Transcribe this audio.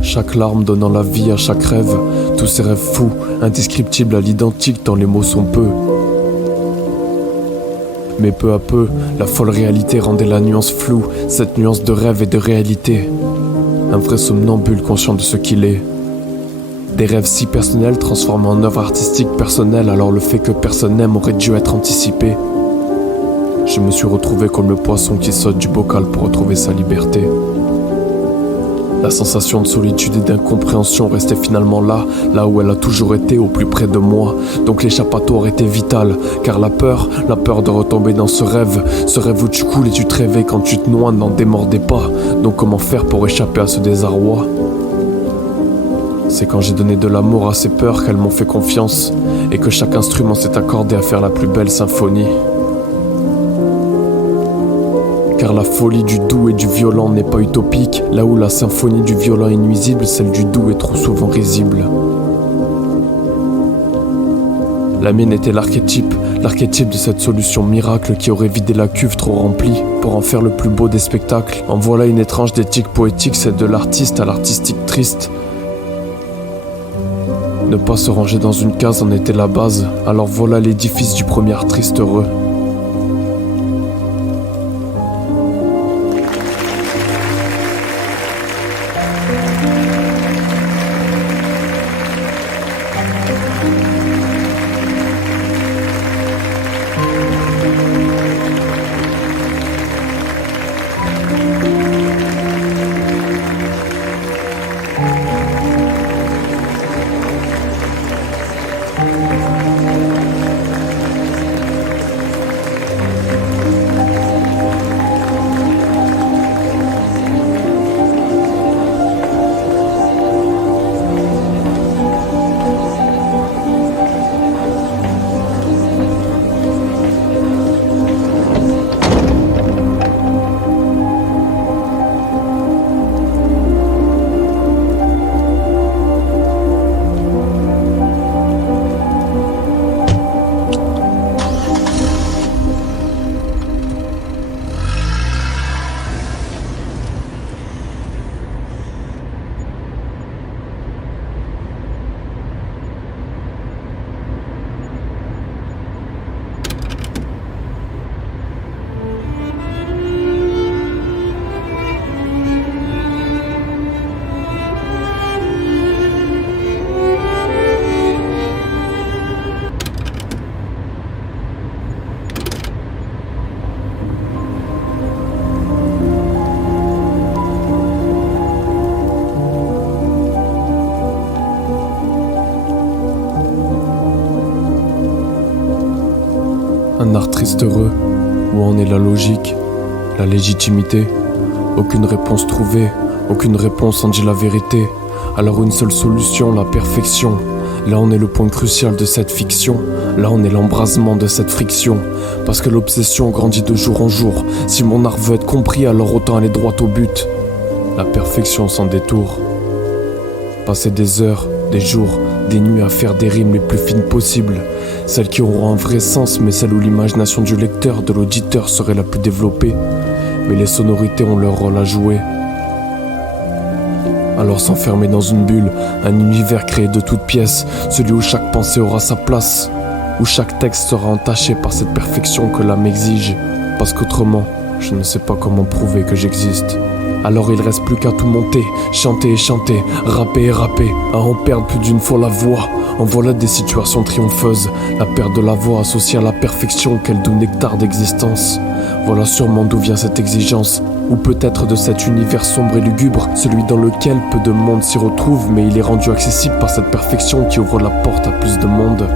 Chaque larme donnant la vie à chaque rêve, tous ces rêves fous, indescriptibles à l'identique tant les mots sont peu. Mais peu à peu, la folle réalité rendait la nuance floue, cette nuance de rêve et de réalité. Un vrai somnambule conscient de ce qu'il est. Des rêves si personnels transformés en œuvre artistique personnelle, alors le fait que personne n'aime aurait dû être anticipé. Je me suis retrouvé comme le poisson qui saute du bocal pour retrouver sa liberté. La sensation de solitude et d'incompréhension restait finalement là où elle a toujours été, au plus près de moi. Donc l'échappatoire était vital, car la peur de retomber dans ce rêve où tu coules et tu te réveilles quand tu te noies n'en démordait pas. Donc comment faire pour échapper à ce désarroi ? C'est quand j'ai donné de l'amour à ces peurs qu'elles m'ont fait confiance, et que chaque instrument s'est accordé à faire la plus belle symphonie. Car la folie du doux et du violent n'est pas utopique, là où la symphonie du violent est nuisible, celle du doux est trop souvent risible. La mienne était l'archétype de cette solution miracle qui aurait vidé la cuve trop remplie pour en faire le plus beau des spectacles. En voilà une étrange d'éthique poétique, celle de l'artiste à l'artistique triste. Ne pas se ranger dans une case en était la base, alors voilà l'édifice du premier triste heureux. Un art triste heureux, où en est la logique, la légitimité? Aucune réponse trouvée, aucune réponse en dit la vérité. Alors une seule solution, la perfection. Là on est le point crucial de cette fiction. Là on est l'embrasement de cette friction. Parce que l'obsession grandit de jour en jour. Si mon art veut être compris, alors autant aller droit au but. La perfection sans détour. Passer des heures, des jours, des nuits à faire des rimes les plus fines possibles. Celles qui auront un vrai sens, mais celles où l'imagination du lecteur, de l'auditeur serait la plus développée. Mais les sonorités ont leur rôle à jouer. Alors s'enfermer dans une bulle, un univers créé de toutes pièces, celui où chaque pensée aura sa place, où chaque texte sera entaché par cette perfection que l'âme exige. Parce qu'autrement, je ne sais pas comment prouver que j'existe. Alors il reste plus qu'à tout monter, chanter et chanter, rapper et rapper, à en perdre plus d'une fois la voix. En voilà des situations triompheuses, la perte de la voix associée à la perfection, quel doux nectar d'existence. Voilà sûrement d'où vient cette exigence, ou peut-être de cet univers sombre et lugubre, celui dans lequel peu de monde s'y retrouve, mais il est rendu accessible par cette perfection qui ouvre la porte à plus de monde.